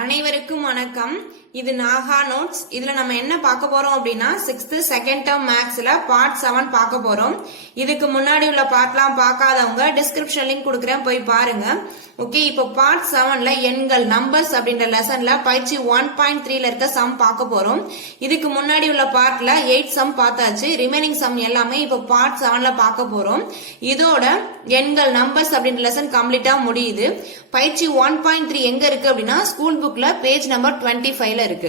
அனைவருக்கும் வணக்கம். இது நாகா நோட்ஸ். இதுல நம்ம என்ன பார்க்க போறோம் அப்படின்னா 6th செகண்ட் டேர்ம் மேக்ஸ்ல பார்ட் 7 பார்க்க போறோம். இதுக்கு முன்னாடி உள்ள பார்ட்லாம் பார்க்காதவங்க டிஸ்கிரிப்ஷன் லிங்க் கொடுக்குறேன், போய் பாருங்க. ஓகே, இப்போ பார்ட் 7ல எண்கள் நம்பர்ஸ் அப்படின்ற லெசன்ல பயிற்சி 1.3ல இருக்க சம் பார்க்க போறோம். இதுக்கு முன்னாடி உள்ள பார்ட்ல 8 சம் பார்த்தாச்சு. ரிமைனிங் சம் எல்லாமே இப்போ பார்ட் 7ல பார்க்க போறோம். இதோட எண்கள் நம்பர்ஸ் அப்படின்ற லெசன் கம்ப்ளீட்டா முடியுது. பயிற்சி 1.3 எங்க இருக்கு அப்படின்னா ஸ்கூல் புக்ல பேஜ் நம்பர் 25ல இருக்கு.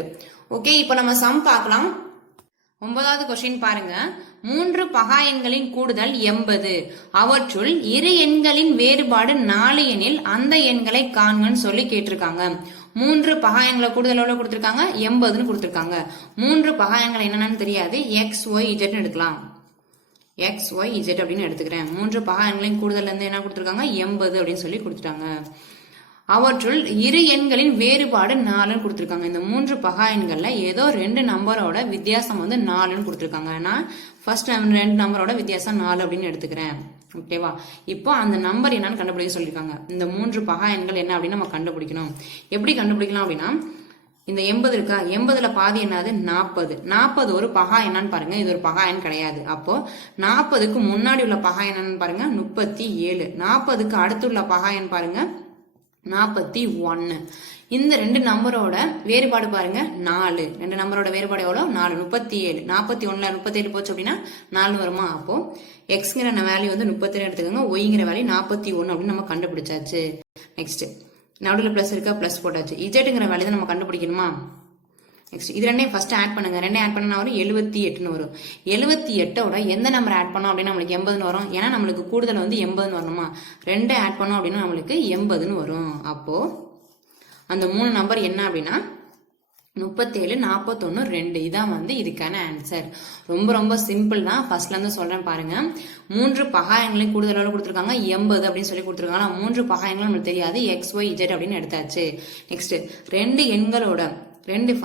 ஓகே, இப்போ நம்ம சம் பார்க்கலாம். 9வது கொஸ்டின் பாருங்க. 3 பகா எண்களின் கூடுதல் 80. அவற்றுள் இரு எண்களின் வேறுபாடு 4 எனில் அந்த எண்களை காண்கன்னு சொல்லி கேட்டிருக்காங்க. 3 பகா எண்களை கூடுதல் எவ்வளவு கொடுத்திருக்காங்க? 80ன்னு கொடுத்திருக்காங்க. 3 பகா எண்கள் என்னன்னு தெரியாது, எக்ஸ் ஒய் இஜெட்னு எடுக்கலாம். எக்ஸ் ஒய் இஜெட் அப்படின்னு எடுத்துக்கிறேன். 3 பகா எண்களின் கூடுதல் இருந்து என்ன கொடுத்திருக்காங்க? 80 அப்படின்னு சொல்லி கொடுத்துட்டாங்க. அவற்றுள் இரு எண்களின் வேறுபாடு 4ன்னு கொடுத்திருக்காங்க. இந்த 3 பகா எண்கள்ல ஏதோ 2 நம்பரோட வித்தியாசம் 4ன்னு கொடுத்திருக்காங்க. நான் ஃபர்ஸ்ட் 2 நம்பரோட வித்தியாசம் 4 அப்படின்னு எடுத்துக்கிறேன். ஓகேவா? இப்போ அந்த நம்பர் என்னன்னு கண்டுபிடிக்க சொல்லியிருக்காங்க. இந்த 3 பகா எண்கள் என்ன அப்படின்னு நம்ம கண்டுபிடிக்கணும். எப்படி கண்டுபிடிக்கலாம் அப்படின்னா, இந்த 80 இருக்கா, 80ல பாதி என்னது? 40. 40 ஒரு பகா என்னன்னு பாருங்க. இது ஒரு பகா எண் கிடையாது. அப்போ 40க்கு முன்னாடி உள்ள பகா என்னன்னு பாருங்க, 37. 40க்கு அடுத்துள்ள பகா எண் பாருங்க, 41. இந்த 2 நம்பரோட வேறுபாடு பாருங்க 4. 2 நம்பரோட வேறுபாடு எவ்வளவு? 4. 37. 41ல 37 போச்சு அப்படின்னா 4 வருமா? அப்போ எக்ஸ்ங்கிற வேல்யூ 37 எடுத்துக்கோங்க, ஒய்ங்கிற வேல்யூ 41 அப்படின்னு நம்ம கண்டுபிடிச்சாச்சு. நெக்ஸ்ட் நடுவில் பிளஸ் இருக்கா, பிளஸ் போட்டாச்சு. இஜெட்ங்கிற வேல்யூ தான் நம்ம கண்டுபிடிக்கணுமா? நெக்ஸ்ட் இது ரெண்டையும் ஃபர்ஸ்ட் ஆட் பண்ணுங்க. 2 ஆட் பண்ணா வரும் 78ன்னு வரும். 78ஓட எந்த நம்பர் ஆட் பண்ணோம் அப்படின்னா நம்மளுக்கு 80ன்னு வரும். ஏன்னா நம்மளுக்கு கூடுதல் 80ன்னு வரணுமா? 2 ஆட் பண்ணோம் அப்படின்னா நம்மளுக்கு 80ன்னு வரும். அப்போ அந்த 3 நம்பர் என்ன அப்படின்னா 37, 41, 2. இதான் இதுக்கான ஆன்சர். ரொம்ப ரொம்ப சிம்பிள் தான். ஃபர்ஸ்ட்ல இருந்து சொல்றேன் பாருங்க. 3 பகா எண்களையும் கூடுதல் எவ்வளவு கொடுத்துருக்காங்க? 80 அப்படின்னு சொல்லி கொடுத்துருக்காங்க. 3 பகா எண்களும் நம்மளுக்கு தெரியாது, எக்ஸ் ஒய் இஜெட் அப்படின்னு எடுத்தாச்சு. நெக்ஸ்ட் 2 எண்களோட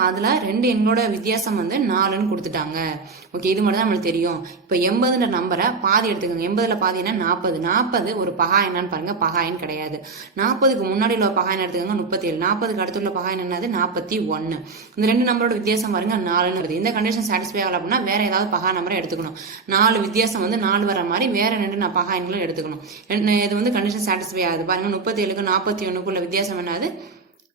அதுல 2 எண்களோட வித்தியாசம் 4ன்னு கொடுத்துட்டாங்க. ஓகே, இது மட்டும் தான் நம்மளுக்கு தெரியும். இப்ப 80ன்ற நம்பரை பாதி எடுத்துக்கோங்க. 80ல பாதி என்ன? 40. 40 ஒரு பகா எண்ணான்னு பாருங்க, பகா எண் கிடையாது. 40க்கு முன்னாடி உள்ள பகா எண் எடுத்துக்கோங்க, 37. 40க்கு அடுத்து உள்ள பகா எண் என்னது? 41. இந்த 2 நம்பரோட வித்தியாசம் பாருங்க 4ன்னு வருது. இந்த கண்டிஷன் சாட்டிஸ்ஃபை ஆகல அப்படின்னா வேற ஏதாவது பகா நம்பரை எடுத்துக்கணும். 4 வித்தியாசம் 4 வர மாதிரி வேற 2 பகா எண்களும் எடுத்துக்கணும். இது கண்டிஷன் சாட்டிஸ்ஃபை ஆகுது பாருங்க. 37க்கு 41க்குள்ள வித்தியாசம் என்னது?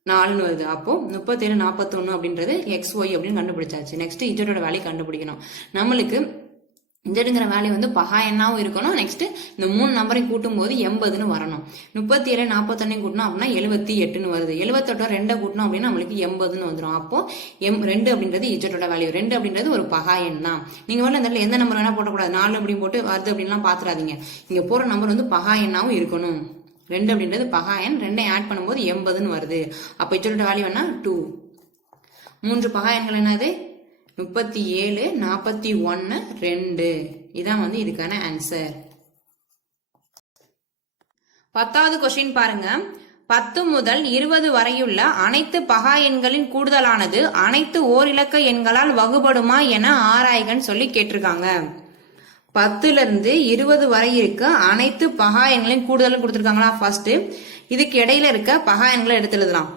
4ன்னு வருது. அப்போ 37, 41 அப்படின்றது எக்ஸ் ஒய் அப்படின்னு கண்டுபிடிச்சாச்சு. நெக்ஸ்ட் இஜெட்டோட வேல்யூ கண்டுபிடிக்கணும். நம்மளுக்கு இஜெட்டுங்கிற வேல்யூ பகா எண்ணாவும் இருக்கணும். நெக்ஸ்ட் இந்த 3 நம்பரையும் கூட்டும் போது 80ன்னு வரணும். 37, 41 கூட்டணும் அப்படின்னா 78ன்னு வருது. 78 2 கூட்டணும் அப்படின்னா நம்மளுக்கு 80ன்னு வந்துடும். அப்போ 2 அப்படின்றது இஜெட்டோட வேல்யூ. 2 அப்படின்றது ஒரு பகா எண் தான். நீங்க இந்த இடத்துல எந்த நம்பர் வேணா போட்டக்கூடாது. 4 அப்படின்னு போட்டு வருது அப்படின்லாம் பாத்துறாதீங்க. இங்க போற நம்பர் பகா எண்ணாவும் இருக்கணும். 2 அப்படின்றது பகா எண். 2 ஆட் பண்ணும்போது 80ன்னு வருது. அப்ப இஜெட்டோட வேல்யூ என்ன? 2. 3 பகா எண்கள் என்னது? 37, 41, 2. இதான் இதுக்கான ஆன்சர். 10வது கொஸ்டின் பாருங்க. 10 முதல் 20 வரையுள்ள அனைத்து பகா எண்களின் கூடுதலானது அனைத்து ஓரிலக்க எண்களால் வகுபடுமா என ஆராய்கன்னு சொல்லி கேட்டிருக்காங்க. 10ல இருந்து 20 வரை இருக்க அனைத்து பகா எண்களையும் கூடுதலும் கொடுத்துருக்காங்களா? ஃபர்ஸ்ட் இதுக்கு இடையில இருக்க பகா எண்களை எடுத்து எழுதலாம்.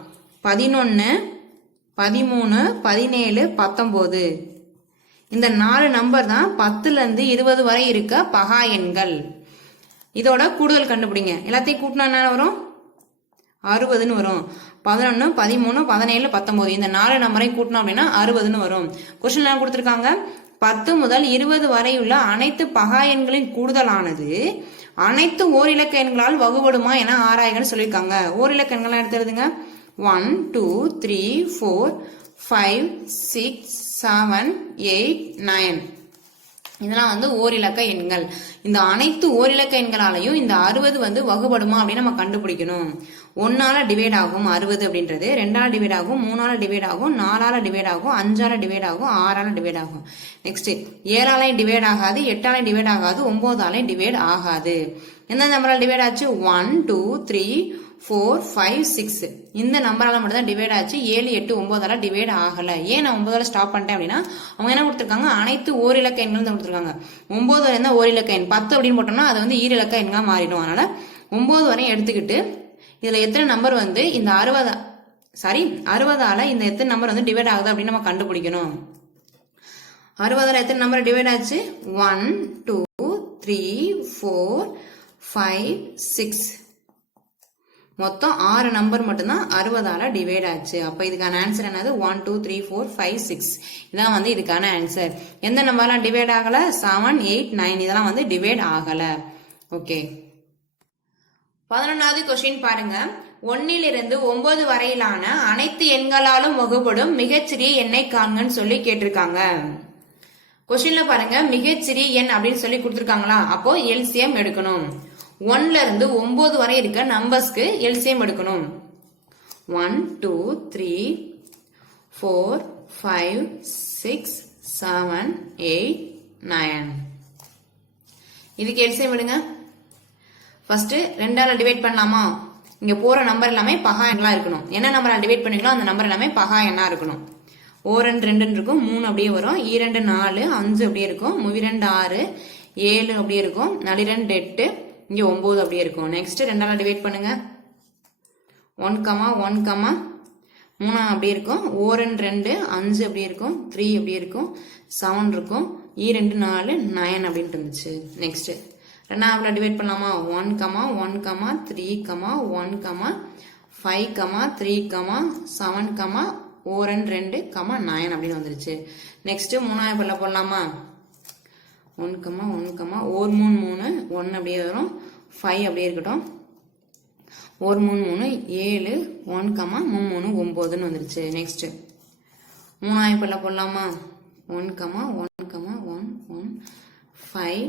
11, 13, 17, 19. இந்த 4 நம்பர் தான் 10ல இருந்து 20 வரை இருக்க பகா எண்கள். இதோட கூடுதல் கண்டுபிடிங்க. எல்லாத்தையும் கூட்டினா என்ன வரும்? 60ன்னு வரும். 11, 13, 17, 19. இந்த 4 நம்பரையும் கூட்டணும் அப்படின்னா 60ன்னு வரும். கொஸ்டின் என்ன கொடுத்துருக்காங்க? 10 முதல் 20 வரை உள்ள அனைத்து பகா எண்களின் கூடுதலானது அனைத்து ஓரிலக்க எண்களால் வகுபடுமா என ஆராய்கன்னு சொல்லியிருக்காங்க. ஓரிலக்க எண்கள்லாம் எடுத்துருதுங்க. 1, 2, 3, 4, 5, 6, 7, 8, 9. இதெல்லாம் ஓரிலக்க எண்கள். இந்த அனைத்து ஓரிலக்க எண்களாலையும் இந்த 60 வகுபடுமா அப்படின்னு நம்ம கண்டுபிடிக்கணும். 1ஆல டிவைட் ஆகும் 60 அப்படின்றது, 2ஆல டிவைட் ஆகும், 3ஆல டிவைட் ஆகும், 4ஆல டிவைட் ஆகும், 5ஆல டிவைட் ஆகும், 6ஆல டிவைட் ஆகும். நெக்ஸ்ட் 7ஆலையும் டிவைட் ஆகாது, 8ஆலையும் டிவைட் ஆகாது, 9ஆலையும் டிவைட் ஆகாது. எந்த நம்பரால் டிவைட் ஆச்சு? 1, 2, 3, 4, 5, 6. இந்த நம்பரால மட்டும் தான் டிவைட் ஆச்சு. 7, 8, 9ஆல டிவைட் ஆகல. ஏன் நான் 9ஆல ஸ்டாப் பண்ணிட்டேன் அப்படின்னா அவங்க என்ன கொடுத்துருக்காங்க? அனைத்து ஓரிலக்க எண்கள் தான் கொடுத்துருக்காங்க. 9 வரை தான் ஓரிலக்க எண். 10 அப்படின்னு போட்டோம்னா அது ஈரிலக்க எண்களா மாறிடும். அதனால 9 வரையும் எடுத்துக்கிட்டு இதுல எத்தனை நம்பர் இந்த 60 சாரி 60ஆல இந்த எத்தனை நம்பர் வந்து டிவைட் ஆகுது அப்படின்னு நம்ம கண்டுபிடிக்கணும். 60ஆல எத்தனை நம்பர் டிவைட் ஆச்சு? 1 2 3 4 5 6 மொத்தம் 6 நம்பர் மட்டும்தான் 60ஆல டிவைட் ஆச்சு. அப்ப இதுக்கான ஆன்சர் என்னது? 1 2 3 4 5 6 இதான் வந்து இதுக்கான ஆன்சர். எந்த நம்பர்லாம் டிவைட் ஆகல? 7 8 9 இதெல்லாம் வந்து டிவைட் ஆகல. ஓகே. 11வது கொஸ்டின் பாருங்க. 1 இலிருந்து 9 வரையிலான அனைத்து எண்களாலும் வகுப்படும் மிகச்சிறிய எண்ணை காண்கன்னு சொல்லி கேட்டிருக்காங்க. கொஸ்டின்ல பாருங்க மிகச்சிறிய எண் அப்படின்னு சொல்லி கொடுத்திருக்காங்களா? அப்போ எல்சிஎம் எடுக்கணும். 1ல இருந்து 9 வரை இருக்க நம்பர்ஸ்க்கு எல்சிஎம் எடுக்கணும். 1 2 3 4 5 6 7 8 9 இதுக்கு எல்சிஎம் எடுங்க. ஃபர்ஸ்ட் 2ஆல டிவைட் பண்ணலாமா? இங்க போற நம்பர் எல்லாமே பகா எண்ணா இருக்கணும். என்ன நம்பரால டிவைட் பண்ணீங்களோ அந்த நம்பர் எல்லாமே பகா எண்ணா இருக்கணும். ஓரண்டு 2 இருக்கும், 3 அப்படியே வரும், ஈரண்டு 4 5 அப்படியே இருக்கும், முவிரண்டு 6 7 அப்படியே இருக்கும், நளிரண்டு 8 இங்க 9 அப்படியே இருக்கும். நெக்ஸ்ட் 2ஆல டிவைட் பண்ணுங்க. 1 1 3 அப்படியே இருக்கும், ஓரண்டு 2 5 அப்படியே இருக்கும், 3 அப்படியே இருக்கும், 7 இருக்கும், ஈரண்டு 4 9 அப்படின்ட்டு இருந்துச்சு. நெக்ஸ்ட் 2ஆல டிவைட் பண்ணலாமா? 1 1 3 1 5 3 7 ஓரண்டு 2 9 அப்படின்னு வந்துருச்சு. நெக்ஸ்ட் 3ஆல போடலாமா? 1 1 ஓர் 3 1 அப்படியே வரும், 5 அப்படியே இருக்கட்டும், ஓர் 3 7 1 3 9ன்னு வந்துருச்சு. நெக்ஸ்ட் 3ஆல போடலாமா? 1 1 1 1 5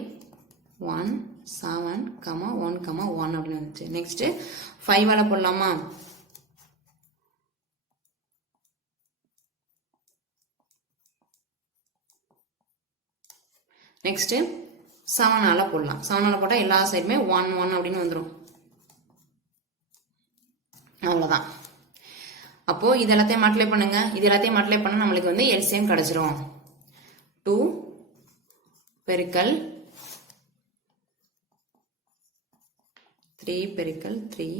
1 7 1 1 அப்படின்னு வந்துச்சு. நெக்ஸ்ட் 5ஆல போடலாமா? நெக்ஸ்ட் 7ஆல போடலாம். 7ஆல போட்டா எல்லா சைடுமே 1 1 அப்படின்னு வந்துடும். அவ்வளவுதான். அப்போ இது எல்லாத்தையும் மல்டிப்ளை பண்ணுங்க. இது எல்லாத்தையும் மல்டிப்ளை பண்ணா நம்மளுக்கு வந்து எல்சிஎம் கிடைச்சிரும். 2 பெருக்கல் 3 பெருக்கல் 3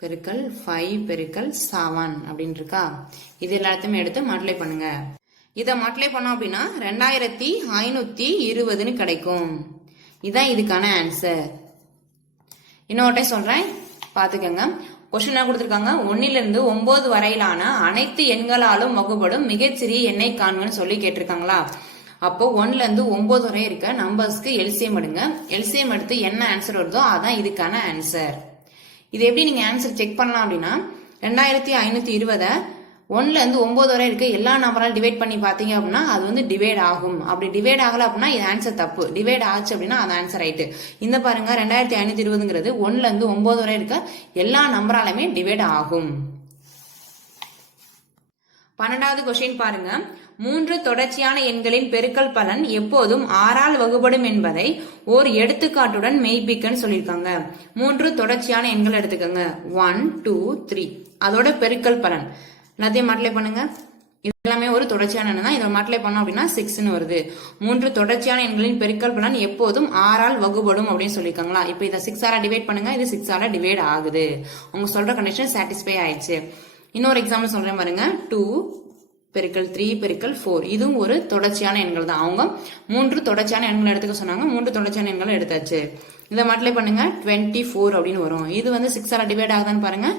பெருக்கல் 5 பெருக்கல் 7 அப்படின்னு இருக்கா? இது எல்லாத்தையுமே எடுத்து மல்டிப்ளை பண்ணுங்க. இதை மல்டிப்ளை பண்ணோம் அப்படின்னா 2520ன்னு கிடைக்கும். இதான் இதுக்கான ஆன்சர். இன்னொரு சொல்றேன் பாத்துக்கங்க. கொஸ்டின் கொடுத்திருக்காங்க 1லிருந்து 9 வரையிலான அனைத்து எண்களாலும் வகுப்படும் மிகச்சிறிய எண்ணை காண்கன்னு சொல்லி கேட்டிருக்காங்களா? அப்போ 1ல இருந்து 9 வரை இருக்க நம்பர்ஸ்க்கு எல்சிஎம் எடுங்க. எல்சிஎம் எடுத்து என்ன ஆன்சர் வருதோ அதான் இதுக்கான ஆன்சர். இது எப்படி நீங்க ஆன்சர் செக் பண்ணலாம் அப்படின்னா 2520 1ல இருந்து 9 வரை இருக்க எல்லா நம்பராலும் டிவைட் பண்ணி பாத்தீங்க அப்படின்னா அது வந்து டிவைட் ஆகும். அப்படி டிவைட் ஆகல அப்படின்னா இது ஆன்சர் தப்பு. டிவைட் ஆச்சு அப்படின்னா அது ஆன்சர் ரைட்டு. இந்த பாருங்க 2520ங்கிறது 1ல இருந்து 9 வரை இருக்க எல்லா நம்பராலுமே டிவைட் ஆகும். 12வது கொஸ்டின் பாருங்க. 3 தொடர்ச்சியான எண்களின் பெருக்கல் பலன் எப்போதும் 6ஆல் வகுப்படும் என்பதை ஓர் எடுத்துக்காட்டுடன் மெய்ப்பிக்கன்னு சொல்லியிருக்காங்க. 3 தொடர்ச்சியான எண்கள் எடுத்துக்கோங்க. 1 2 3 அதோட பெருக்கல் பலன் எல்லாத்தையும் மல்டிப்ளை பண்ணுங்க. இது எல்லாமே ஒரு தொடர்ச்சியான எண் தான். இதை மல்டிப்ளை பண்ணோம் அப்படின்னா 6ன்னு வருது. 3 தொடர்ச்சியான எண்களின் பெருக்கல் பலன் எப்போதும் 6ஆல் வகுப்படும் அப்படின்னு சொல்லியிருக்காங்களா? இப்போ இதை 6ஆல டிவைட் பண்ணுங்க. இது 6ஆல டிவைட் ஆகுது. அவங்க சொல்ற கண்டிஷன் சாட்டிஸ்ஃபை ஆயிடுச்சு. இன்னொரு எக்ஸாம்பிள் சொல்றேன் பாருங்க. 2 பெருக்கல் 3 பெருக்கல் 4 இதுவும் ஒரு தொடர்ச்சியான எண்கள் தான். அவங்க 3 தொடர்ச்சியான எண்கள் எடுத்துக்க சொன்னாங்க. 3 தொடர்ச்சியான எண்கள் எடுத்தாச்சு. இதை மல்டிப்ளை பண்ணுங்க 24 அப்படின்னு வரும். இது வந்து 6ஆல டிவைட் ஆகுதான்னு பாருங்க.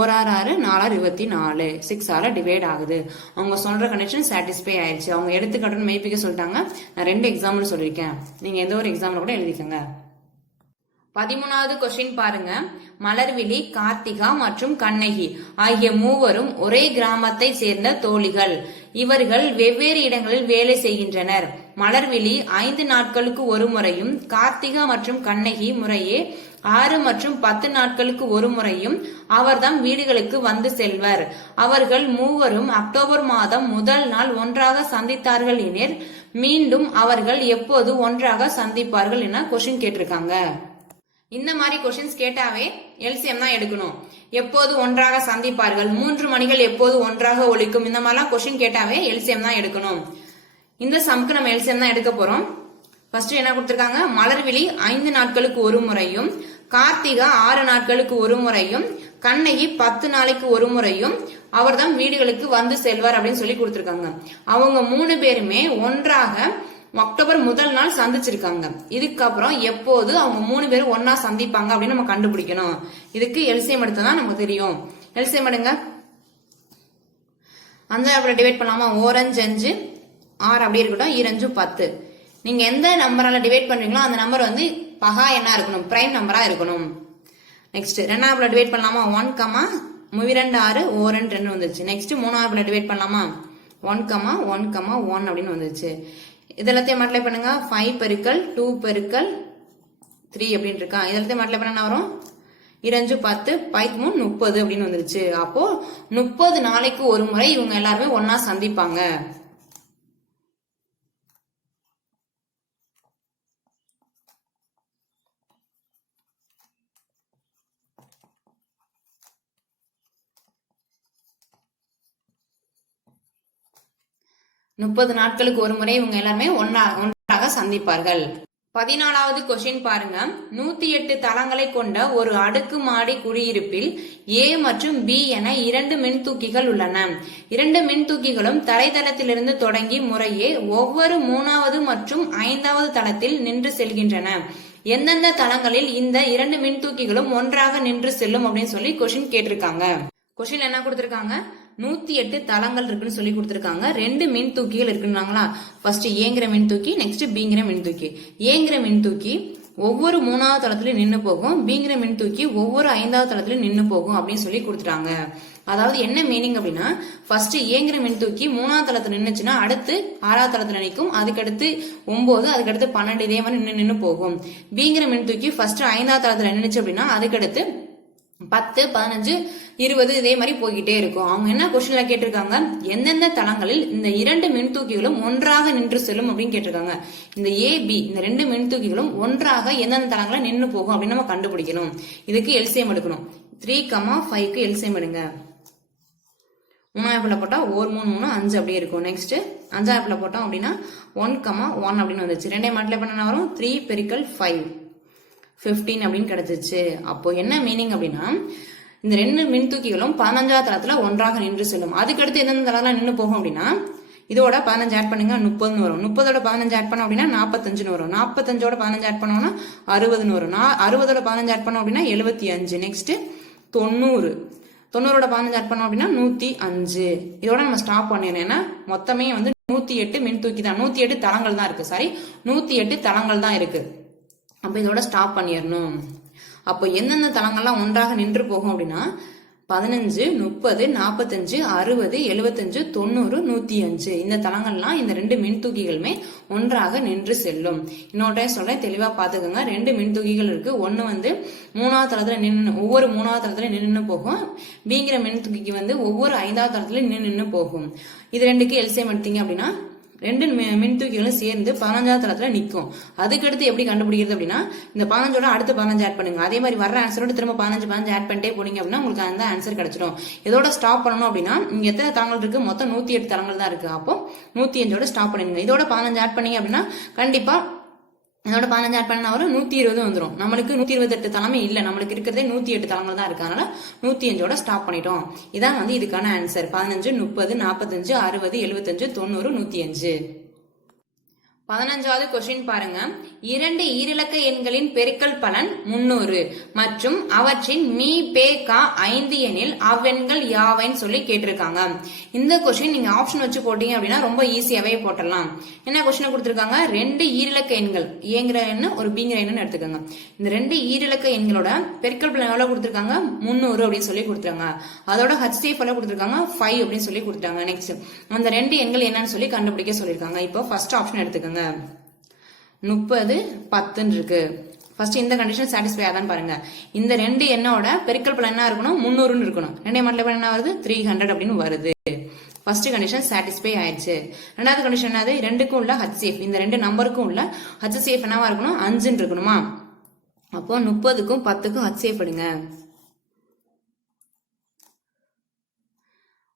1 6 6 4 24 6ஆல டிவைட் ஆகுது. அவங்க சொல்ற கண்டிஷன் சாட்டிஸ்ஃபை ஆயிடுச்சு. அவங்க எடுத்துக்காட்டுன்னு மெய்ப்பிக்க சொல்லிட்டாங்க. நான் 2 எக்ஸாம்பிள் சொல்லியிருக்கேன். நீங்க எந்த ஒரு எக்ஸாம்பிள் கூட எழுதிக்கங்க. 13வது கொஸ்டின் பாருங்க. மலர்விழி, கார்த்திகா மற்றும் கண்ணகி ஆகிய மூவரும் ஒரே கிராமத்தை சேர்ந்த தோழிகள். இவர்கள் வெவ்வேறு இடங்களில் வேலை செய்கின்றனர். மலர்விழி 5 நாட்களுக்கு ஒரு முறையும், கார்த்திகா மற்றும் கண்ணகி முறையே 6 மற்றும் 10 நாட்களுக்கு ஒரு முறையும் அவர்தம் வீடுகளுக்கு வந்து செல்வர். அவர்கள் மூவரும் அக்டோபர் மாதம் முதல் நாள் ஒன்றாக சந்தித்தார்கள் எனில் மீண்டும் அவர்கள் எப்போது ஒன்றாக சந்திப்பார்கள் என கொஸ்டின் கேட்டிருக்காங்க. இந்த மாதிரி கொஸ்டின்ஸ் கேட்டாவே எல்சிஎம் தான் எடுக்கணும். எப்போது ஒன்றாக சந்திப்பார்கள், 3 மணிகள் எப்போது ஒன்றாக ஒலிக்கும், இந்த மாதிரிலாம் கொஸ்டின் கேட்டாவே எல்சிஎம் தான் எடுக்கணும். இந்த சம்க்கு நம்ம எல்சிஎம் தான் எடுக்க போறோம். ஃபர்ஸ்ட் என்ன கொடுத்திருக்காங்க? மலர்விழி 5 நாட்களுக்கு ஒரு முறையும், கார்த்திகா 6 நாட்களுக்கு ஒரு முறையும், கண்ணகி 10 நாளைக்கு ஒரு முறையும் அவர் தான் வீடுகளுக்கு வந்து செல்வார் அப்படின்னு சொல்லி கொடுத்திருக்காங்க. அவங்க 3 பேருமே ஒன்றாக அக்டோபர் முதல் நாள் சந்திச்சிருக்காங்க. இதுக்கப்புறம் எப்போது அவங்க 3 பேரும் ஒன்னா சந்திப்பாங்க அப்படின்னு நம்ம கண்டுபிடிக்கணும். இதுக்கு எல்சிஎம் எடுத்ததான் நமக்கு தெரியும். எல்சிஎம் எடுங்க. 5 டிவைட் பண்ணலாமா? ஓரஞ்சு 5, 6 அப்படி இருக்கட்டும், ஈரஞ்சு 10. நீங்க எந்த நம்பரால டிவைட் பண்றீங்களோ அந்த நம்பர் வந்து பகா என்ன இருக்கணும்? பிரைம் நம்பரா இருக்கணும். நெக்ஸ்ட் 2 டிவைட் பண்ணலாமா? 1, 2 6, ஓரன் 2 வந்துருச்சு. நெக்ஸ்ட் 3 டிவைட் பண்ணலாமா? 1, 1, 1 அப்படின்னு வந்துருச்சு. இதெல்லாத்தையும் மல்டிப்ளை பண்ணுங்க. 5 பெருக்கல் 2 பெருக்கல் 3 அப்படின்னு இருக்கா. இதெல்லாத்தையும் மல்டிப்ளை பண்ண வரும் 2 10 3 30 அப்படின்னு வந்துருச்சு. அப்போ 30 நாளைக்கு ஒரு முறை இவங்க எல்லாருமே ஒன்னா சந்திப்பாங்க. முப்பது நாட்களுக்கு ஒரு முறை இவங்க எல்லாருமே ஒன்றாக சந்திப்பார்கள். 14வது கொஸ்டின் பாருங்க. 108 தளங்களை கொண்ட ஒரு அடுக்குமாடி குடியிருப்பில் A மற்றும் B என 2 மின்தூக்கிகள் உள்ளன. 2 மின்தூக்கிகளும் தரைத்தளத்திலிருந்து தொடங்கி முறையே ஒவ்வொரு 3வது மற்றும் 5வது தளத்தில் நின்று செல்கின்றன. எந்தெந்த தளங்களில் இந்த 2 மின்தூக்கிகளும் ஒன்றாக நின்று செல்லும் அப்படின்னு சொல்லி கொஸ்டின் கேட்டிருக்காங்க. கொஸ்டின் என்ன கொடுத்திருக்காங்க? 108 தளங்கள் இருக்குன்னு சொல்லி கொடுத்திருக்காங்க. 2 மின் தூக்கிகள் இருக்குன்னாங்களா. ஃபர்ஸ்ட் ஏங்கிற மின் தூக்கி, நெக்ஸ்ட் பிங்கிற மின் தூக்கி. ஏங்கிற மின் தூக்கி ஒவ்வொரு 3வது தளத்திலும் நின்று போகும். பிங்கிற மின் தூக்கி ஒவ்வொரு 5வது தளத்திலும் நின்று போகும் அப்படின்னு சொல்லி கொடுத்துட்டாங்க. அதாவது என்ன மீனிங் அப்படின்னா, ஃபர்ஸ்ட் ஏங்கிற மின் தூக்கி 3வது தளத்துல நின்னுச்சுன்னா அடுத்து 6வது தளத்துல நிற்கும். அதுக்கடுத்து 9, அதுக்கடுத்து 12 இதே மாதிரி நின்று போகும். பிங்கிற மின் தூக்கி ஃபர்ஸ்ட் 5வது தளத்துல நின்னுச்சு அப்படின்னா அதுக்கடுத்து 10, 15, 20 இதே மாதிரி போய்கிட்டே இருக்கும். அவங்க என்ன கொஸ்டின்ல கேட்டிருக்காங்க? எந்தெந்த தளங்களில் இந்த 2 மின்தூக்கிகளும் ஒன்றாக நின்று செல்லும் அப்படின்னு கேட்டிருக்காங்க. இந்த AB இந்த 2 மின்தூக்கிகளும் ஒன்றாக எந்தெந்த தளங்களை நின்று போகும் அப்படின்னு நம்ம கண்டுபிடிக்கணும். இதுக்கு எல்சிஎம் எடுக்கணும். 3, 5க்கு எல்சிஎம் எடுங்க. 3 போட்டா 1, 3, 3, 5 அப்படியே இருக்கும். நெக்ஸ்ட் 5 போட்டோம் அப்படின்னா 1, 1 அப்படின்னு வந்துச்சு. 2 மல்டிப்ளை பண்ணா வரும் 3 பெருக்கல் 5 15 அப்படின்னு கிடைச்சிச்சு. அப்போ என்ன மீனிங் அப்படின்னா, இந்த 2 மின்தூக்கிகளும் 15வது தளத்துல ஒன்றாக நின்று செல்லும். அதுக்கடுத்து எந்தெந்த தளத்துல நின்று போகும் அப்படின்னா, இதோட 15 ஆட் பண்ணுங்க 30 வரும். 30ஓட 15 ஆட் பண்ணோம் அப்படின்னா 45 வரும். 45ஓட 15 ஆட் பண்ணோம்னா 60 வரும். 60ஓட 15 ஆட் பண்ணோம் அப்படின்னா 75. நெக்ஸ்ட் 90. 90ஓட 15 ஆட் பண்ணோம் அப்படின்னா 105. இதோட நம்ம ஸ்டாப் பண்ணிடணும். ஏன்னா மொத்தமே வந்து 108 மின்தூக்கி தான், 108 தளங்கள் தான் இருக்கு. சாரி, 108 தளங்கள் தான் இருக்கு. அப்ப இதோட ஸ்டாப் பண்ணிடணும். அப்போ எந்தெந்த தளங்கள்லாம் ஒன்றாக நின்று போகும் அப்படின்னா 15, 30, 45, 60, 75, 90, 105 இந்த தளங்கள்லாம் இந்த 2 மின்தூக்கிகளுமே ஒன்றாக நின்று செல்லும். இன்னொரு டைம் சொல்றேன், தெளிவா பாத்துக்கோங்க. 2 மின்தூக்கிகள் இருக்கு. ஒன்னு வந்து 3வது தளத்துல நின்று ஒவ்வொரு 3வது தளத்துல நின்று போகும். பிங்கிற மின்தூக்கிக்கு வந்து ஒவ்வொரு 5வது தளத்துல நின்று போகும். இது 2க்கு எல்சிஎம் எடுத்தீங்க அப்படின்னா 2 மின்தூக்கிகளும் சேர்ந்து 15வது தளத்துல நிற்கும். அதுக்கடுத்து எப்படி கண்டுபிடிக்கிறது அப்படின்னா, இந்த 15ஓட அடுத்து 15 ஆட் பண்ணுங்க. அதே மாதிரி வர்ற ஆன்சரோட திரும்ப 15 ஆட் பண்ணிட்டே போனீங்க அப்படின்னா உங்களுக்கு அந்த ஆன்சர் கிடைச்சிடும். இதோட ஸ்டாப் பண்ணணும் அப்படின்னா, இங்க எத்தனை தளங்கள் இருக்கு? மொத்தம் 108 தளங்கள் தான் இருக்கு. அப்போ 105ஓட ஸ்டாப் பண்ணிடுங்க. இதோட 15 ஆட் பண்ணீங்க அப்படின்னா கண்டிப்பா இதோட 15 ஆட் பண்ணா வரும் 120 வந்துடும். நம்மளுக்கு 128 தளமே இல்ல, நம்மளுக்கு இருக்கிறதே 108 தளங்கள் தான் இருக்கு. அதனால 105ஓட ஸ்டாப் பண்ணிட்டோம். இதான் வந்து இதுக்கான ஆன்சர். 15, 30, 45, 60, 75, 90, 105. 15வது கொஸ்டின் பாருங்க. 2 ஈரிலக்க எண்களின் பெருக்கல் பலன் 300 மற்றும் அவற்றின் மீ பே கா 5 எனில் அவ்வெண்கள் யாவைன்னு சொல்லி கேட்டிருக்காங்க. இந்த கொஸ்டின் நீங்க ஆப்ஷன் வச்சு போட்டீங்க அப்படின்னா ரொம்ப ஈஸியாவே போட்டலாம். என்ன கொஸ்டின் கொடுத்திருக்காங்க? 2 ஈரிலக்க எண்கள், ஏங்கிற எண்ணு ஒரு பிங்கிற எண்ணு எடுத்துக்கோங்க. இந்த 2 ஈரிலக்க எண்களோட பெருக்கல் பலன் எவ்வளவு கொடுத்திருக்காங்க? 300 அப்படின்னு சொல்லி கொடுத்துருக்காங்க. அதோட HCF எவ்வளவு கொடுத்திருக்காங்க? 5 அப்படின்னு சொல்லி கொடுத்துட்டாங்க. நெக்ஸ்ட் அந்த 2 எண்கள் என்னன்னு சொல்லி கண்டுபிடிக்க சொல்லிருக்காங்க. இப்போ ஃபர்ஸ்ட் ஆப்ஷன் எடுத்துக்கோங்க. 30, 10 இருக்கு. ஃபர்ஸ்ட் இந்த கண்டிஷன் சாட்டிஸ்ஃபை ஆதான்னு பாருங்க. இந்த 2 எண்ணோட பெருக்கல் பலன் என்ன இருக்கணும்? 300 இருக்கணும். 2 மல்டிப்ளை என்ன வருது? 300 அப்படின்னு வருது. ஃபர்ஸ்ட் கண்டிஷன் சாட்டிஸ்ஃபை ஆயிடுச்சு. ரெண்டாவது கண்டிஷன் என்னது? 2க்கும் உள்ள HCF, இந்த 2 நம்பருக்கும் உள்ள HCF என்னவா இருக்கணும்? 5 இருக்கணுமா? அப்போ 30க்கும் 10க்கும் HCF எடுங்க.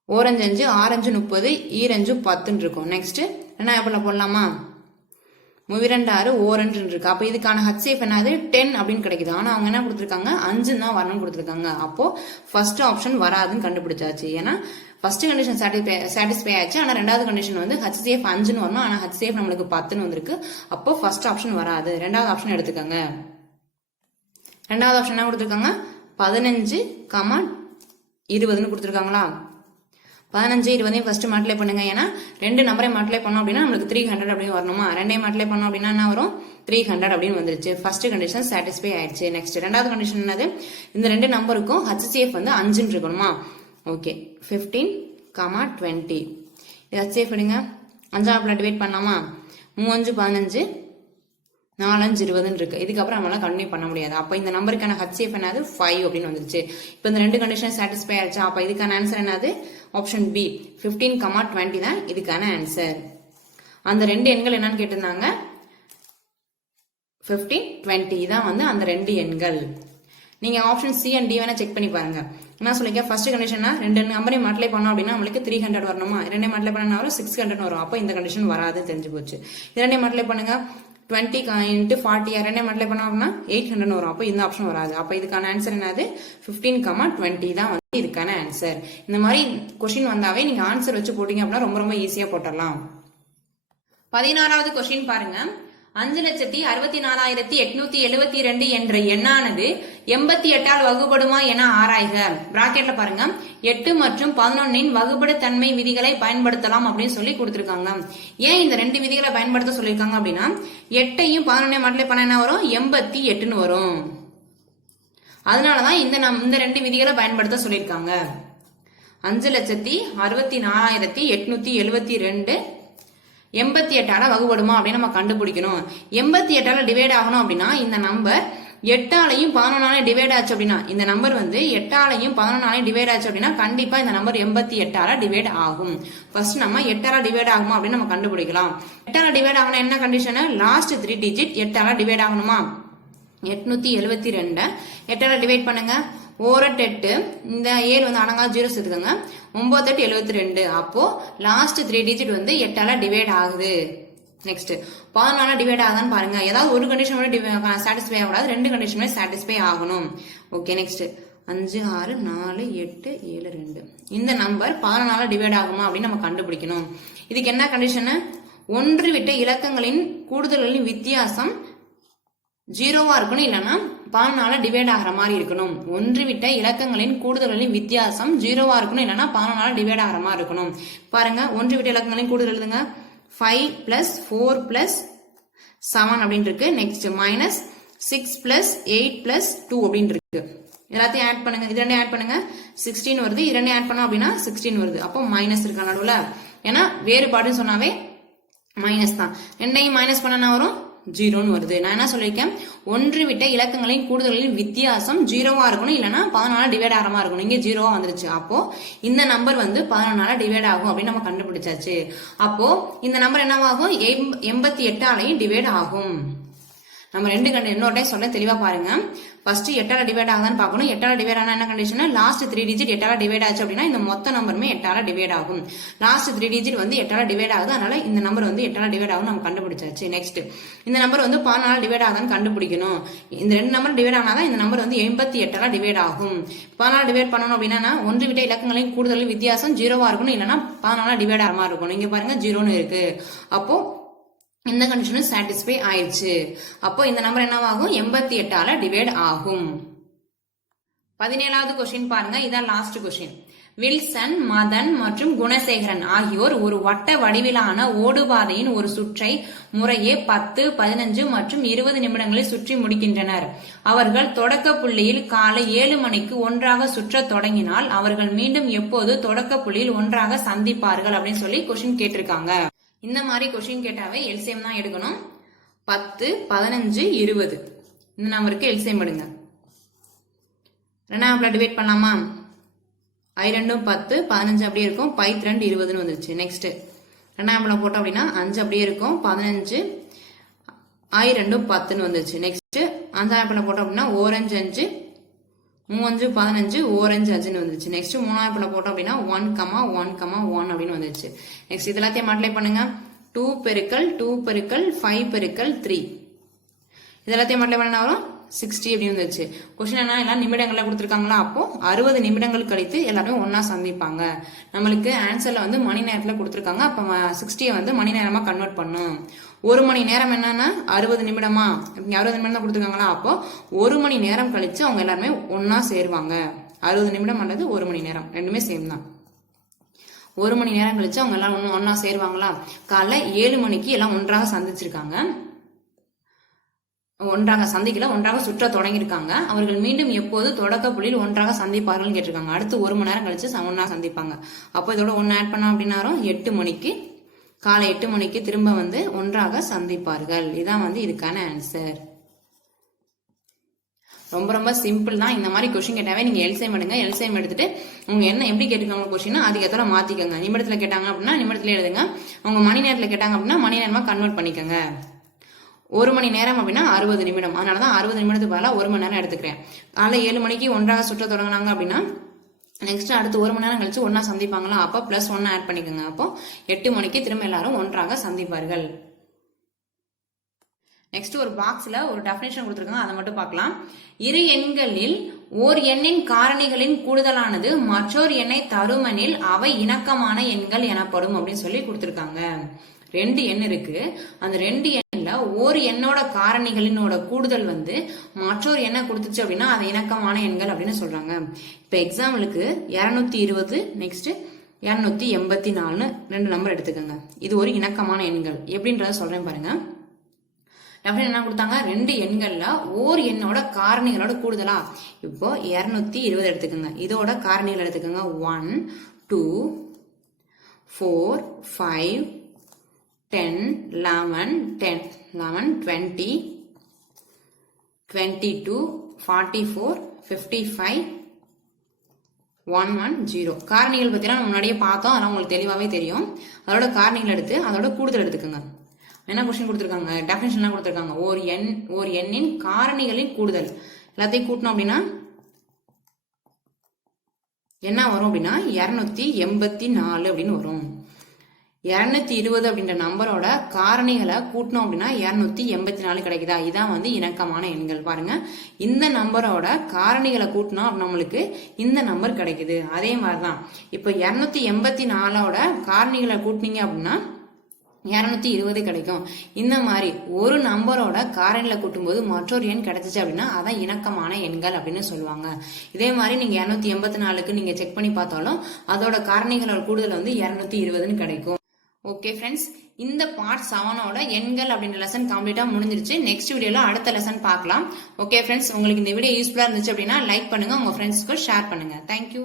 ஓரஞ்சு 5, ஆரஞ்சு 30, ஈரஞ்சு 10 இருக்கும். நெக்ஸ்ட் என்ன ஆப்பிள் போடலாமா? 32 ஓ2 இருக்கு. அப்ப இதுக்கான HCF என்னது 10 அப்படின்னு கிடைக்குது. ஆனா அவங்க என்ன கொடுத்திருக்காங்க 5 தான் வரணும்னு கொடுத்திருக்காங்க. அப்போ ஃபர்ஸ்ட் ஆப்ஷன் வராதுன்னு கண்டுபிடிச்சாச்சு. ஏன்னா ஃபர்ஸ்ட் கண்டிஷன் சாட்டிஸ்ஃபை ஆச்சு. ஆனா ரெண்டாவது கண்டிஷன் வந்து HCF 5ன்னு வரணும். ஆனா HCF நம்மளுக்கு 10ன்னு வந்திருக்கு. அப்போ ஃபர்ஸ்ட் ஆப்ஷன் வராது. ரெண்டாவது ஆப்ஷன் எடுத்துக்கோங்க. ரெண்டாவது ஆப்ஷன் என்ன கொடுத்திருக்காங்க 15, 20ன்னு கொடுத்திருக்காங்களா? 15, 20 ஃபர்ஸ்ட் மல்டிப்ளை பண்ணுங்க. ஏன்னா ரெண்டு நம்பரை மல்டிப்ளை பண்ணோம் அப்படின்னா நம்மளுக்கு 300 அப்படின்னு வரணுமா? ரெண்டையும் மல்டிப்ளை பண்ணோம் அப்படின்னா என்ன வரும்? 300 அப்படின்னு வந்துருச்சு. ஃபர்ஸ்ட் கண்டிஷன் சாட்டிஸ்ஃபை ஆயிடுச்சு. நெக்ஸ்ட் ரெண்டாவது கண்டிஷன் என்னது? இந்த ரெண்டு நம்பருக்கும் HCF வந்து 5ன்னு இருக்கணுமா? ஓகே. 15, 20 இது HCF எடுங்க. 5 டிவைட் பண்ணலாமா? 3 5 15, 4 5 20 இருக்கு. இதுக்கப்புறம் நம்மளால கண்டினியூ பண்ண முடியாது. அப்ப இந்த நம்பருக்கான HCF என்னது 5 அப்படின்னு வந்துருச்சு. இப்ப இந்த ரெண்டு கண்டிஷன் சாட்டிஸ்ஃபை ஆயிடுச்சு. அப்ப இதுக்கான ஆன்சர் என்னது? ஆப்ஷன் பி 15, 20 தான் இதுக்கான ஆன்சர். அந்த ரெண்டு எண்கள் என்னன்னு கேட்டிருந்தாங்க 15, 20 தான் வந்து அந்த ரெண்டு எண்கள். நீங்க ஆப்ஷன் சி அண்ட் டி வேணா செக் பண்ணி பாருங்க. என்ன சொல்லிக்க ஃபர்ஸ்ட் கண்டிஷனா ரெண்டு நம்பரையும் மல்டிப்ளை பண்ணோம் அப்படின்னா நம்மளுக்கு 300 வரணுமா? ரெண்டையும் மல்டிப்ளை பண்ணா வரும் 600 வரும். அப்போ இந்த கண்டிஷன் வராது தெரிஞ்சு போச்சு. இரண்டையும் மல்டிப்ளை பண்ணுங்க 20 × 40 ரெண்டையும் மல்டிப்ளை பண்ணோம் அப்படின்னா 800 வரும். அப்போ இந்த ஆப்ஷன் வராது. அப்போ இதுக்கான ஆன்சர் என்னது? 15, 20 தான் வந்து இதுக்கான ஆன்சர். இந்த மாதிரி கொஸ்டின் வந்தாவே நீங்க ஆன்சர் வச்சு போட்டீங்க அப்படின்னா ரொம்ப ரொம்ப ஈஸியா போட்டுடலாம். 16வது கொஸ்டின் பாருங்க. 5,64,872 என்ற எண்ணானது 88ஆல் வகுபடுமா என ஆராய்க. பிராக்கெட்ல பாருங்க 8 மற்றும் 11 வகுபடு தன்மை விதிகளை பயன்படுத்தலாம் அப்படின்னு சொல்லி கொடுத்திருக்காங்க. ஏன் இந்த ரெண்டு விதிகளை பயன்படுத்த சொல்லிருக்காங்க அப்படின்னா 8ஐயும் 11ஐயும் மல்டிப்ளை பண்ண என்ன வரும்? 88ன்னு வரும். அதனாலதான் இந்த ரெண்டு விதிகளை பயன்படுத்த சொல்லியிருக்காங்க. 5,64,872 88ஆல வகுபடுமா அப்படின்னு நம்ம கண்டுபிடிக்கணும். 88ஆல டிவைட் ஆகணும் அப்படின்னா இந்த நம்பர் 8ஆலையும் 11ஆலையும் டிவைட் ஆச்சு அப்படின்னா இந்த நம்பர் வந்து 8ஆலையும் 11ஆலையும் டிவைட் ஆச்சு அப்படின்னா கண்டிப்பா இந்த நம்பர் 88ஆல டிவைட் ஆகும். ஃபர்ஸ்ட் நம்ம 8ஆல டிவைட் ஆகுமா அப்படின்னு நம்ம கண்டுபிடிக்கலாம். 8ஆல டிவைட் ஆகணும் என்ன கண்டிஷன்? லாஸ்ட் 3 டிஜிட் 8ஆல டிவைட் ஆகணுமா? 872 8ஆல டிவைட் பண்ணுங்க. 1/8 இந்த 7 வந்து அடங்கா 0 சேர்த்துக்கோங்க. 9 8 72. அப்போ லாஸ்ட் 3 டிஜிட் வந்து 8ஆல டிவைட் ஆகுது. நெக்ஸ்ட் 14ஆல டிவைட் ஆகுதான்னு பாருங்க. ஏதாவது ஒரு கண்டிஷன் மட்டும் சாட்டிஸ்ஃபை ஆகக்கூடாது, ரெண்டு கண்டிஷனுமே சாட்டிஸ்ஃபை ஆகணும். ஓகே. நெக்ஸ்ட் 5 6 4 8 7 2 இந்த நம்பர் 14ஆல டிவைட் ஆகுமா அப்படின்னு நம்ம கண்டுபிடிக்கணும். இதுக்கு என்ன கண்டிஷன்? ஒன்று விட்ட இலக்கங்களின் கூடுதல்களின் வித்தியாசம் 0வா இருக்கணும், இல்லைன்னா 14ஆல டிவைட் ஆகிற மாதிரி இருக்கணும். ஒன்று விட்ட இலக்கங்களின் கூடுதல்களின் வித்தியாசம் 0வா இருக்கணும், இல்லைன்னா 14ஆல டிவைட் ஆகிற மாதிரி இருக்கணும். பாருங்க ஒன்று விட்ட இலக்கங்களின் கூடுதல் எழுதுங்க. 5 + 4 + 7 அப்படின்னு இருக்கு. நெக்ஸ்ட் -6 + 8 + 2 அப்படின்னு இருக்கு. எல்லாத்தையும் ஆட் பண்ணுங்க. இது ரெண்டையும் ஆட் பண்ணுங்க 16 வருது. இது ரெண்டையும் ஆட் பண்ணோம் அப்படின்னா 16 வருது. அப்போ மைனஸ் இருக்கா நடுவுல? ஏன்னா வேறுபாடுன்னு சொன்னாவே மைனஸ் தான். ரெண்டையும் மைனஸ் பண்ணா வரும் 0ன்னு வருது. நான் என்ன சொல்லியிருக்கேன்? ஒன்று விட்ட இலக்கங்களின் கூடுதலின் வித்தியாசம் 0வா இருக்கணும், இல்லைன்னா 14ஆல டிவைட் ஆகிற மாதிரி இருக்கணும். இங்க 0வா வந்துருச்சு. அப்போ இந்த நம்பர் வந்து 14ஆல டிவைட் ஆகும் அப்படின்னு நம்ம கண்டுபிடிச்சாச்சு. அப்போ இந்த நம்பர் என்னவாகும்? 88ஆலையும் டிவைட் ஆகும். நம்ம ரெண்டு இன்னொரு டைம் சொல்ல தெளிவா பாருங்க. ஃபர்ஸ்ட் 8ஆல டிவைட் ஆகுதான்னு பார்க்கணும். 8ஆல டிவைட் ஆனா என்ன கண்டிஷன்? லாஸ்ட் 3 டிஜிட் 8ஆல டிவைட் ஆச்சு அப்படின்னா இந்த மொத்த நம்பருமே 8ஆல டிவைட் ஆகும். லாஸ்ட் 3 டிஜிட் வந்து 8ஆல டிவைட் ஆகுது. அதனால இந்த நம்பர் வந்து 8ஆல டிவைட் ஆகும் நம்ம கண்டுபிடிச்சாச்சு. நெக்ஸ்ட் இந்த நம்பர் வந்து 14ஆல டிவைட் ஆகுதான்னு கண்டுபிடிக்கணும். இந்த ரெண்டு நம்பர் டிவைட் ஆனாதான் இந்த நம்பர் வந்து 88ஆல டிவைட் ஆகும். 14ஆல டிவைட் பண்ணணும் அப்படின்னா ஒன்று விட்ட இலக்கங்களின் கூடுதல் வித்தியாசம் 0வா இருக்கணும், இல்லைன்னா 14ஆல டிவைட் ஆகிற மாதிரி இருக்கணும். இங்க பாருங்க 0ன்னு இருக்கு. அப்போ இந்த கண்டிஷனும் சாட்டிஸ்ஃபை ஆயிடுச்சு. அப்போ இந்த நம்பர் என்னவாகும்? 88ஆல டிவைட் ஆகும். 17வது கொஸ்டின் பாருங்க. இதான் லாஸ்ட் கொஸ்டின். வில்சன், மதன் மற்றும் குணசேகரன் ஆகியோர் ஒரு வட்ட வடிவிலான ஓடுபாதையின் ஒரு சுற்றை முறையே 10, 15 மற்றும் 20 நிமிடங்களில் சுற்றி முடிக்கின்றனர். அவர்கள் தொடக்க புள்ளியில் காலை 7 மணிக்கு ஒன்றாக சுற்ற தொடங்கினால் அவர்கள் மீண்டும் எப்போது தொடக்க புள்ளியில் ஒன்றாக சந்திப்பார்கள் அப்படின்னு சொல்லி கொஸ்டின் கேட்டிருக்காங்க. இந்த மாதிரி கொஸ்டின் கேட்டாவே எல்சிஎம் தான் எடுக்கணும். 10, 15, 20 இந்த நம்பருக்கு எல்சிஎம் எடுங்க. ரெண்டாவது டிவைட் பண்ணலாமா? I2 10, 15 அப்படியே இருக்கும். 5 2 20ன்னு வந்துருச்சு. நெக்ஸ்ட் ரெண்டாவது போட்டோம் அப்படின்னா 5 அப்படியே இருக்கும். 15 I2 10ன்னு வந்துருச்சு. நெக்ஸ்ட் அஞ்சாவது போட்டோம் அப்படின்னா ஓரஞ்சு 5 3 15 ஓரஞ்சு 5ன்னு வந்துருச்சு. நெக்ஸ்ட் மூணாவது போட்டோம் அப்படின்னா 1, 1, 1 அப்படின்னு வந்துருச்சு. நெக்ஸ்ட் இது எல்லாத்தையும் மல்டிப்ளை பண்ணுங்க. 2 பெருக்கல் 2 பெருக்கல் 5 பெருக்கல் 3 இது எல்லாத்தையும் மட்டும் என்ன வரும் 60 அப்படி வந்துச்சு. கொஸ்டின் என்ன எல்லாம் நிமிடங்கள்ல கொடுத்துருக்காங்களா, அப்போ 60 நிமிடங்கள் கழித்து எல்லாருமே ஒன்னா சந்திப்பாங்க. நம்மளுக்கு ஆன்சர்ல வந்து மணி நேரத்துல கொடுத்துருக்காங்க. அப்ப 60 வந்து மணி நேரமா கன்வெர்ட் பண்ணும். ஒரு மணி நேரம் என்னன்னா 60 நிமிடமா, 60 நிமிடம் தான் கொடுத்துருக்காங்களா, அப்போ ஒரு மணி நேரம் கழிச்சு அவங்க எல்லாருமே ஒன்னா சேருவாங்க. 60 நிமிடம் அல்லது ஒரு மணி நேரம் ரெண்டுமே சேம் தான். ஒரு மணி நேரம் கழிச்சு அவங்க எல்லாம் ஒன்னா சேருவாங்களா, காலைல 7 மணிக்கு எல்லாம் ஒன்றாக சந்திச்சிருக்காங்க. ஒன்றாக சந்திக்கல, ஒன்றாக சுற்ற தொடங்கியிருக்காங்க. அவர்கள் மீண்டும் எப்போது தொடக்க புள்ளியில் ஒன்றாக சந்திப்பார்கள் கேட்டிருக்காங்க. அடுத்து ஒரு மணி நேரம் கழிச்சு ஒன்னா சந்திப்பாங்க. அப்போ இதோட ஒன்னு ஆட் பண்ணோம் அப்படின்னாலும் 8 மணிக்கு, காலை 8 மணிக்கு திரும்ப வந்து ஒன்றாக சந்திப்பார்கள். இதான் வந்து இதுக்கான ஆன்சர். ரொம்ப ரொம்ப சிம்பிள் தான். இந்த மாதிரி கொஸ்டின் கேட்டாவே நீங்க எல்சிஎம் எடுங்க. எல்சிஎம் எடுத்துட்டு உங்க என்ன எப்படி கேட்டிருக்காங்க கொஸ்டின் அதுக்கேற்ற மாத்திக்கோங்க. நிமிடத்துல கேட்டாங்க அப்படின்னா நிமிடத்துல எழுதுங்க. உங்க மணி நேரத்துல கேட்டாங்க அப்படின்னா மணி நேரமா கன்வெர்ட் பண்ணிக்கோங்க. ஒரு மணி நேரம் அப்படின்னா 60 நிமிடம். அதனாலதான் 60 நிமிடத்துக்கு பதிலாக ஒரு மணி நேரம் எடுத்துக்கிறேன். காலை 7 மணிக்கு ஒன்றாக சுற்ற தொடங்கினாங்க அப்படின்னா நெக்ஸ்ட் அடுத்து ஒரு மணி நேரம் கழிச்சு ஒன்னா சந்திப்பாங்களா, அப்போ பிளஸ் 1 ஆட் பண்ணிக்கோங்க. அப்போ 8 மணிக்கு திரும்ப எல்லாரும் ஒன்றாக சந்திப்பார்கள். நெக்ஸ்ட் ஒரு பாக்ஸ்ல ஒரு டெஃபினேஷன் கொடுத்துருக்காங்க, அதை மட்டும் பார்க்கலாம். இரு எண்களில் ஓர் எண்ணின் காரணிகளின் கூடுதலானது மற்றொரு எண்ணை தருமெனில் அவை இணக்கமான எண்கள் எனப்படும் அப்படின்னு சொல்லி கொடுத்துருக்காங்க. 2 எண் இருக்கு. அந்த 2 எண்ணில் ஒரு எண்ணோட காரணிகளினோட கூடுதல் வந்து மற்றொரு எண்ணை கொடுத்துச்சு அப்படின்னா அது இணக்கமான எண்கள் அப்படின்னு சொல்றாங்க. இப்ப எக்ஸாம்பிளுக்கு 220 நெக்ஸ்ட் 284 2 நம்பர் எடுத்துக்கோங்க. இது ஒரு இணக்கமான எண்கள். எப்படின்றத சொல்றேன் பாருங்க. அப்படின்னு என்ன கொடுத்தாங்க, 2 எண்கள்ல ஓர் எண்ணோட காரணிகளோட கூடுதலா. இப்போ 220 எடுத்துக்கோங்க. இதோட காரணிகள் எடுத்துக்கோங்க 1 2 4 5 10 11 10 11 20 22 44 55 110. காரணிகள் பத்திலாம் நம்ம முன்னாடியே பார்த்தோம், அதெல்லாம் உங்களுக்கு தெளிவாவே தெரியும். அதோட காரணிகள் எடுத்து அதோட கூடுதல் எடுத்துக்கோங்க. என்ன கொஸ்டின் கொடுத்துருக்காங்க, டெஃபினிஷன் கொடுத்துருக்காங்க. ஒரு எண்ணின் காரணிகளின் கூடுதல் எல்லாத்தையும் கூட்டணும் அப்படின்னா என்ன வரும் அப்படின்னா 284 அப்படின்னு வரும். 220 அப்படின்ற நம்பரோட காரணிகளை கூட்டணும் அப்படின்னா 284 கிடைக்குதா. இதான் வந்து இணக்கமான எண்கள். பாருங்க, இந்த நம்பரோட காரணிகளை கூட்டினோம் நம்மளுக்கு இந்த நம்பர் கிடைக்குது. அதே மாதிரிதான் இப்ப 284ஓட காரணிகளை கூட்டினீங்க அப்படின்னா 220 கிடைக்கும். இந்த மாதிரி ஒரு நம்பரோட காரணிகளை கூட்டும்போது மற்றொரு எண் கிடைச்சிச்சு அப்படின்னா அதான் இணக்கமான எண்கள் அப்படின்னு சொல்லுவாங்க. இதே மாதிரி நீங்க 284க்கு நீங்க செக் பண்ணி பார்த்தாலும் அதோட காரணிகளோட கூடுதல் வந்து 220ன்னு கிடைக்கும். ஓகே ஃப்ரெண்ட்ஸ், இந்த பார்ட் 7ஓட எண்கள் அப்படின்ற லெசன் கம்ப்ளீட்டா முடிஞ்சிருச்சு. நெக்ஸ்ட் வீடியோல அடுத்த லெசன் பார்க்கலாம். ஓகே ஃப்ரெண்ட்ஸ், உங்களுக்கு இந்த வீடியோ யூஸ்ஃபுல்லா இருந்துச்சு அப்படின்னா லைக் பண்ணுங்க, உங்க ஃப்ரெண்ட்ஸ்க்கு ஷேர் பண்ணுங்க. தேங்க்யூ.